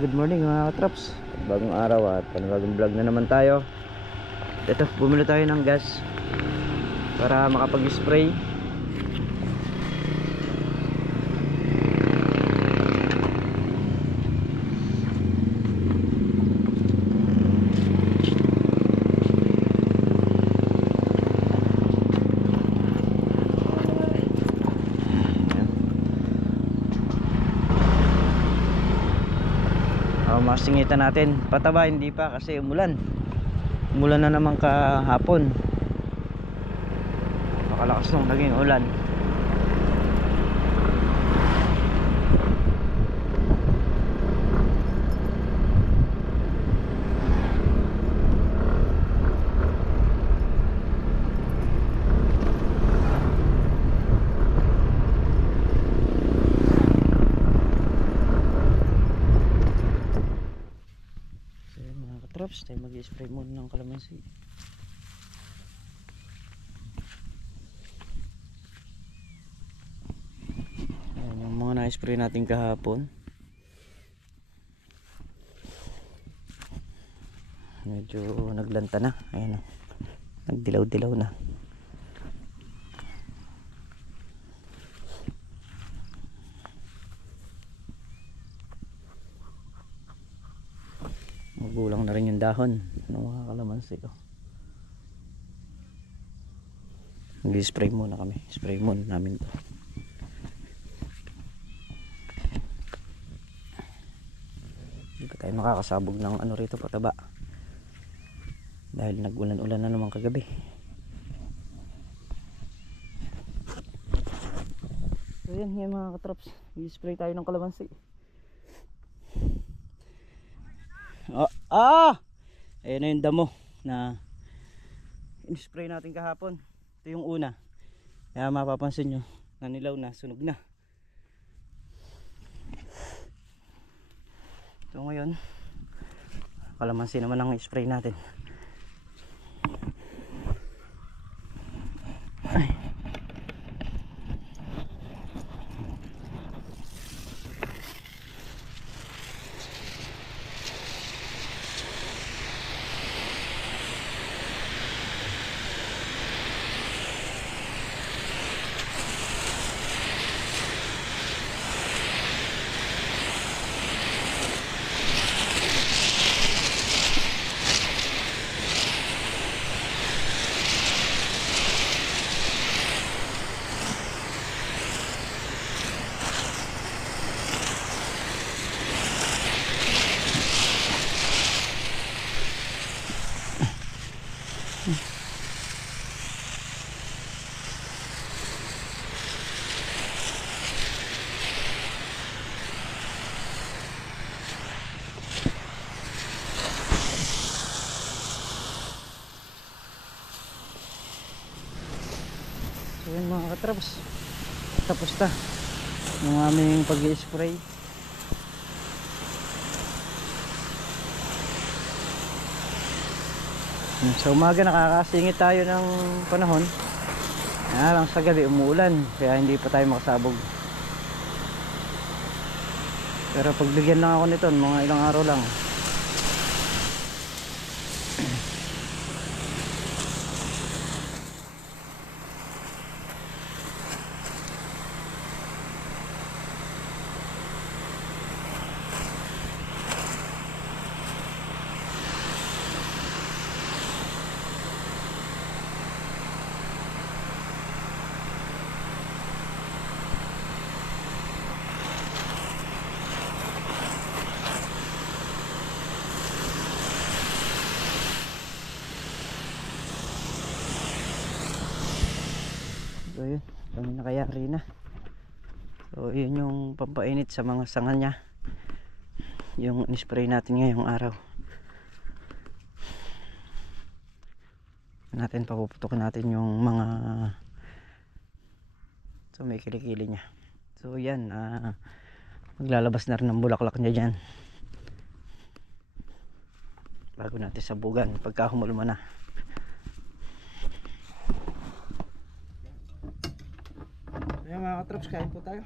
good morning mga katrops. Bagong araw at panibagong vlog na naman tayo. Ito, bumili tayo ng gas para makapag-spray. Masingitan natin. Pataba hindi pa kasi umulan na naman kahapon. Makalakas nung naging ulan. Trops, tayo mag-spray muna ng kalamansi. Ayan yung mga na-spray natin kahapon. Medyo naglanta na. Ayan o, nagdilaw-dilaw na. Magulang na rin yung dahon ng mga kalamansi ko. Mag-spray muna kami. Spray muna namin to. Hindi pa tayo nakakasabog ng ano rito, pataba. Dahil nag-ulan-ulan na naman kagabi. So yan yung mga katrops. I-spray tayo ng kalamansi. Ayan na yung damo na in-spray natin kahapon. Ito yung una. Kaya mapapansin nyo, nanilaw na, sunog na. So ngayon, kalamansi naman ang spray natin. So yun mga katraps, tapos na yung aming pag-i-spray. Sa umaga nakakasingit tayo ng panahon. Lang sa gabi umuulan, kaya hindi pa tayo makasabog. Pero pagbigyan lang ako nito, mga ilang araw lang. So yun, kami nakayari na. So yun yung pampainit sa mga sanga nya, yung in-spray natin ngayong araw. Papuputukin natin yung mga so may kilikili nya. So yan, maglalabas na rin ng bulaklak nya dyan bago natin sabugan pagka humulma na. Ayan mga katrops, kain po tayo.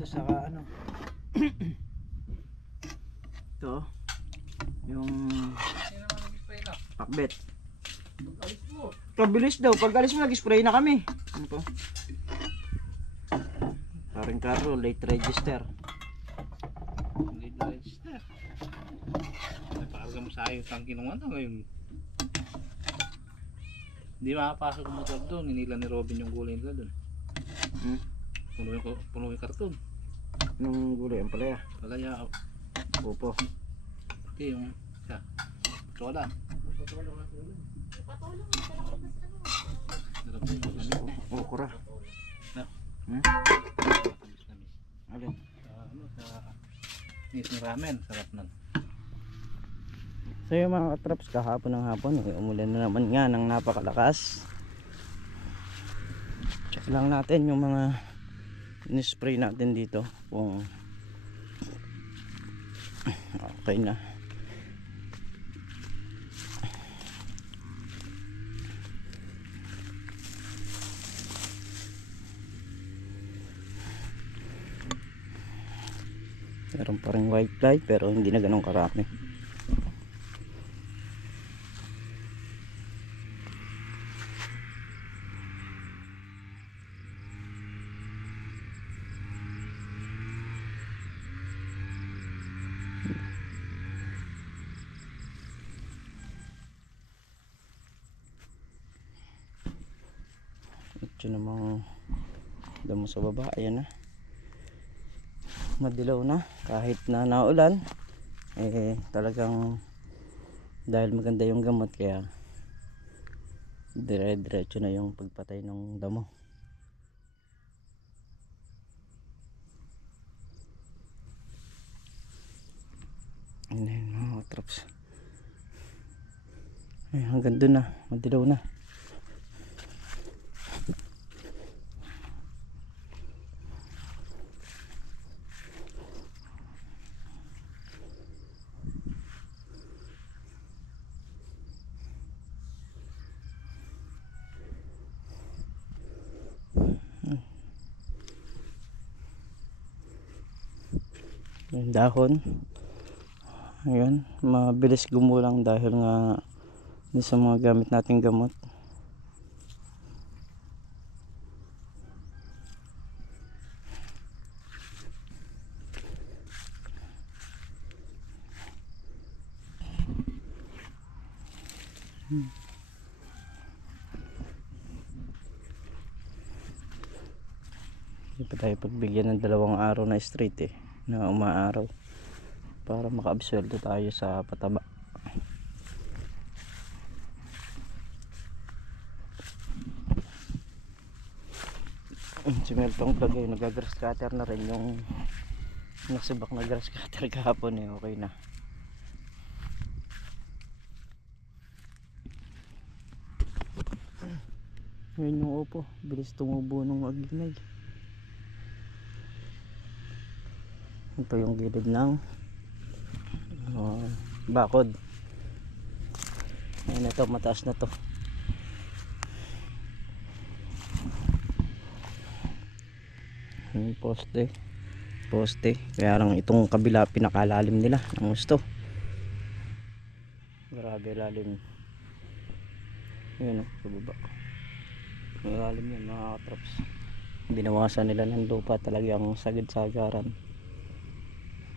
dito sa ano. Ito yung pakbet. Kabilis daw, pag alis mo nag-spray na kami. Ano po? Parang karo, late register. Late register. Napakarga mo sa ayos ang kinuha ngayon. Hindi makapasok ang motor doon. Hinila ni Robin yung gulay nila doon. Puno yung karton. Nung gulay ang palaya. Palaya. Opo. Pati yung siya. Chola. Sarap yung lamig na. Okra. Na. Tamis-tamis. Alin? Ano sa nising ramen. Sarap nun. So yung mga katraps, kahapon ng hapon umulan na naman nga ng napakalakas. Check lang natin yung mga in-spray natin dito kung okay na. Meron pa rin white fly pero hindi na ganun karami. Ito namang damo sa baba, ayan na, madilaw na kahit na naulan. Talagang dahil maganda yung gamot kaya dire-diretso na yung pagpatay ng damo. Ayan na yun mga traps. Hanggang dun na, madilaw na. Yung dahon, ayan, mabilis gumulang dahil nga sa mga gamit nating gamot. Hindi pa tayo pagbigyan ng 2 araw na straight na umaaraw para maka-absorb tayo sa pataba. Si Meltong Vlog ay nag-grass cutter na rin yung nasibak na grass cutter kahapon okay na. Ngayon yung upo, bilis tumubo ng aginay. Ito yung gilid ng bakod. Ayan na to, mataas na to. Yung poste kaya lang itong kabila pinakalalim nila ng gusto. Grabe lalim. Yun sa baba. Malalim yun mga katraps. Binawasan nila ng lupa, talagang sagad-sagaran.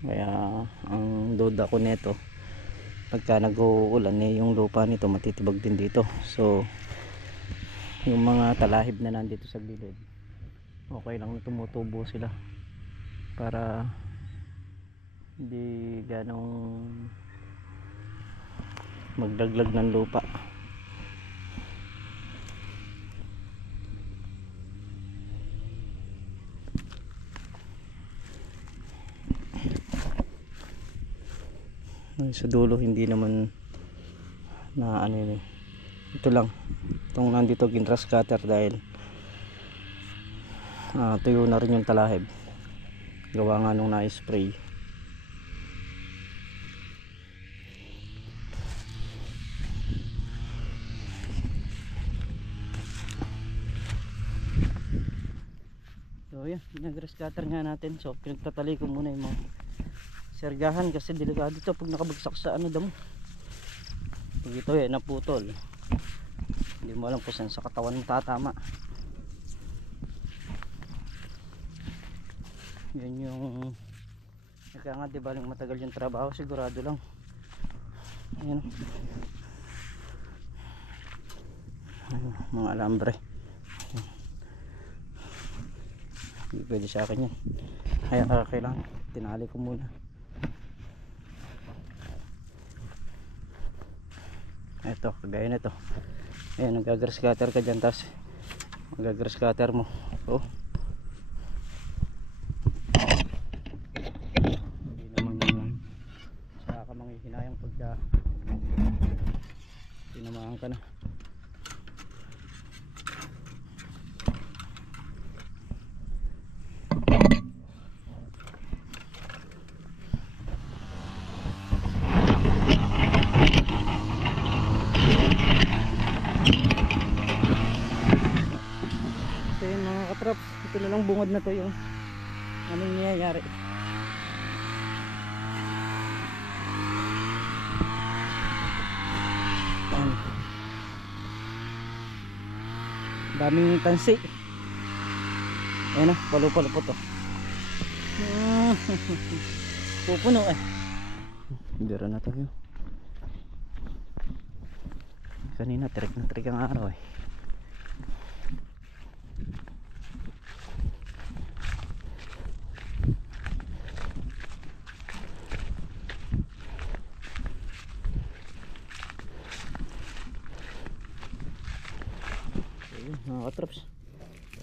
Kaya ang duda ko nito, pagka nag-uulan yung lupa nito matitibag din dito. So yung mga talahib na nandito sa gilid, okay lang na tumutubo sila para hindi ganong magdaglag ng lupa. Sa dulo hindi naman na ano yun ito lang itong nandito ginras cutter dahil tuyo na rin yung talahib gawa nga nung na-spray. So So yan, nag-grass cutter nga natin. So pinagtatali ko muna yung mga sergahan kasi delikado ito pag nakabagsak sa ano damo. Pag ito naputol, hindi mo alam kung saan sa katawan mo tatama. Yan yung kaya nga diba lang matagal yung trabaho, sigurado lang. Ayan, mga alambre. Hindi pwede sa akin yan, kaya kailangan tinali ko muna. Ito, kagaya nito. Ayan, nag-grass cutter ka dyan, tapos mag-grass cutter mo. Oh, hindi naman yun saka ka manghihinayang pagka tinamaan ka na. So yun mga katraps, ito na lang bungod na to yung anong nangyayari. Daming tansi. Ayan na, palo-palo po to. Pupuno eh. Bira na tayo. Kanina trick na trick ang araw eh. Mga katraps,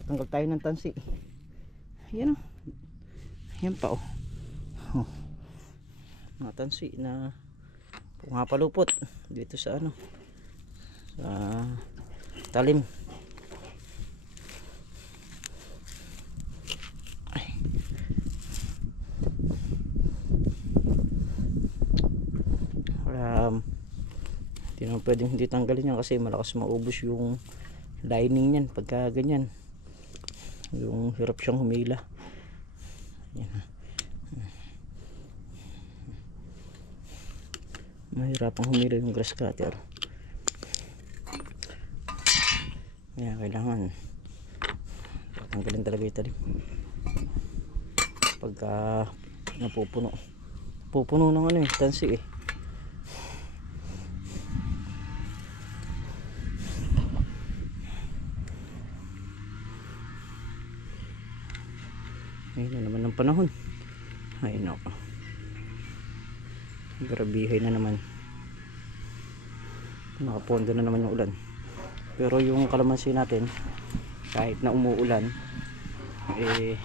tanggal tayo ng tansi. Ayan o, ayan pa o. Mga tansi na pumapalupot dito sa ano, sa talim. Ay. Hindi naman pwedeng hindi tanggalin yan kasi malakas maubos yung lining niyan pagka ganyan, yung hirap siyang humila. Ayan. Mahirapang humila yung grass cutter, kaya kailangan tatanggalin talaga yung talim pagka pupuno ng ano eh, tansi eh. Ayun na naman ang panahon. Ayun ako, grabihay na naman, nakapondo na naman yung ulan. Pero yung kalamansi natin kahit na umuulan eh,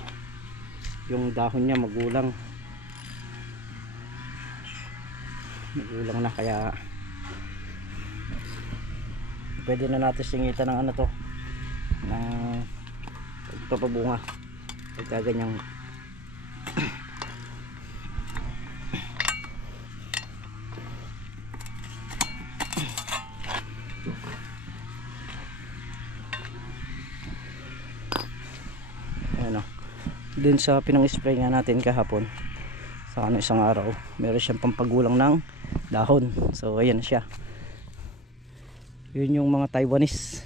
yung dahon niya magulang na, kaya pwede na natin singitan ng ano to, ng pagpapabunga pagka ganyang ano. Dun sa pinang-spray nga natin kahapon sa ano, isang araw, meron siyang pampagulang ng dahon. So ayan siya, yun yung mga Taiwanese.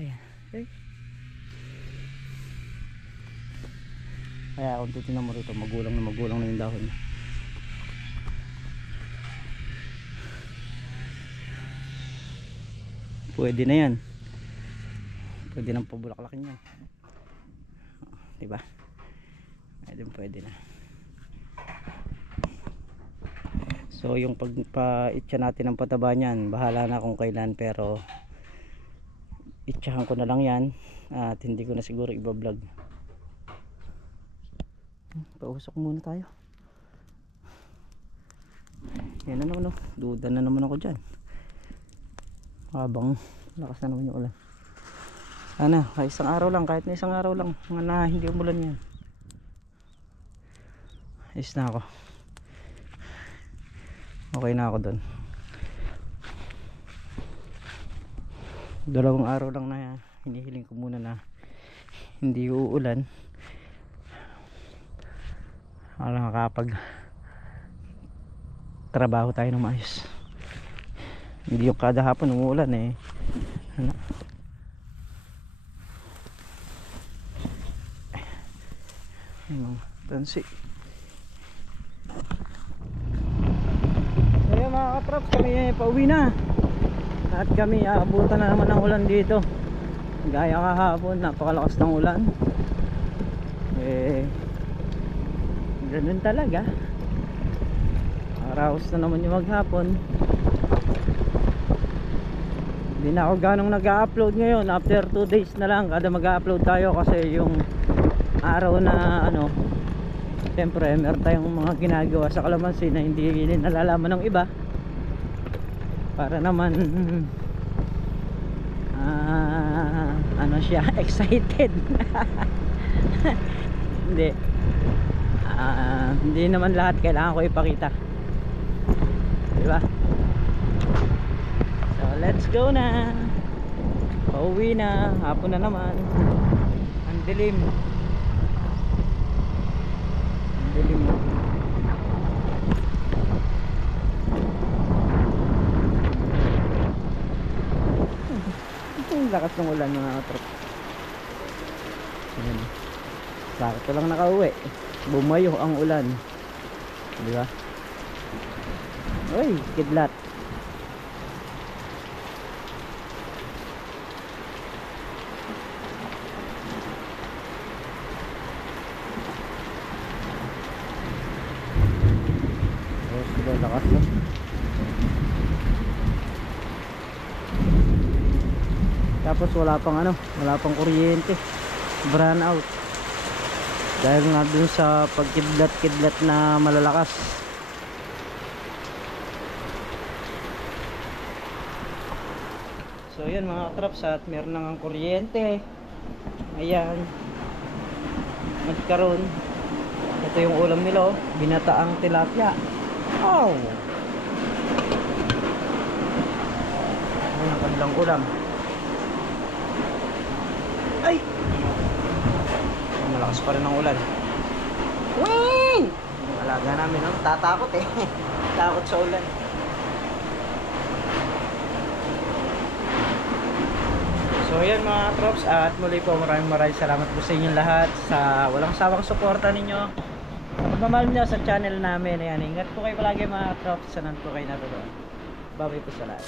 Ayan. Okay. Kaya kung titignan mo rito, magulang na yung dahon. Pwede na yan, pwede nang pabulaklakin yan, diba? Pwede na. So yung pagpa-itcha natin ng pataba niyan, bahala na kung kailan, pero itchahan ko na lang yan at hindi ko na siguro iba-vlog. Pausok muna tayo. Yan na naman, duda na naman ako dyan habang lakas na naman yung ulan. Sana isang araw lang, kahit na isang araw lang na hindi umulan yan, ayos na ako, okay na ako dun. 2 araw lang na hinihiling ko muna na hindi uulan para makapag trabaho tayo ng maayos. Hindi yung kada hapon umuulan eh. Ano? Yung mga tansi. So yun mga katraps, kami pauwi na. At kami aabutan na naman ng ulan dito. Gaya kahapon, napakalakas ng ulan. Eh, ganun talaga. Araos na naman yung maghapon. Hindi na ako ganong nag-upload ngayon. After 2 days na lang kada mag-upload tayo kasi yung araw na ano, siyempre meron tayong mga ginagawa sa kalamansi na hindi nalalaman ng iba. Para naman ano siya, excited. Hindi naman lahat kailangan ko ipakita, diba? So let's go na. Pauwi na, hapon na naman. Ang dilim. Ang dilim mo. Ang lakas ng ulan mga katrop. Ayan. Sakto lang nakauwi. Bumayo ang ulan. Diba? Uy, kidlat. Oh, sudah lakas na. Tapos wala pang kuryente. Brown out. Dahil nga dun sa pagkidlat-kidlat na malalakas. So yun mga traps, at meron nang ang kuryente. Ayan. Magkaroon. Ito yung ulam nila, oh. Binataang tilapia. Oh! Ayan ang kanilang ulam. Ay! Malakas pa rin ang ulan. Wing! Yung alaga namin, no? Tatakot eh. Takot sa ulan. So yan mga trops, at muli po maraming salamat po sa inyong lahat sa walang sawang suporta ninyo. Pagmamahal nyo sa channel namin. Ayan, ingat po kayo palagi mga trops. Sanan po kayo natuloy. Bye-bye po sa lahat.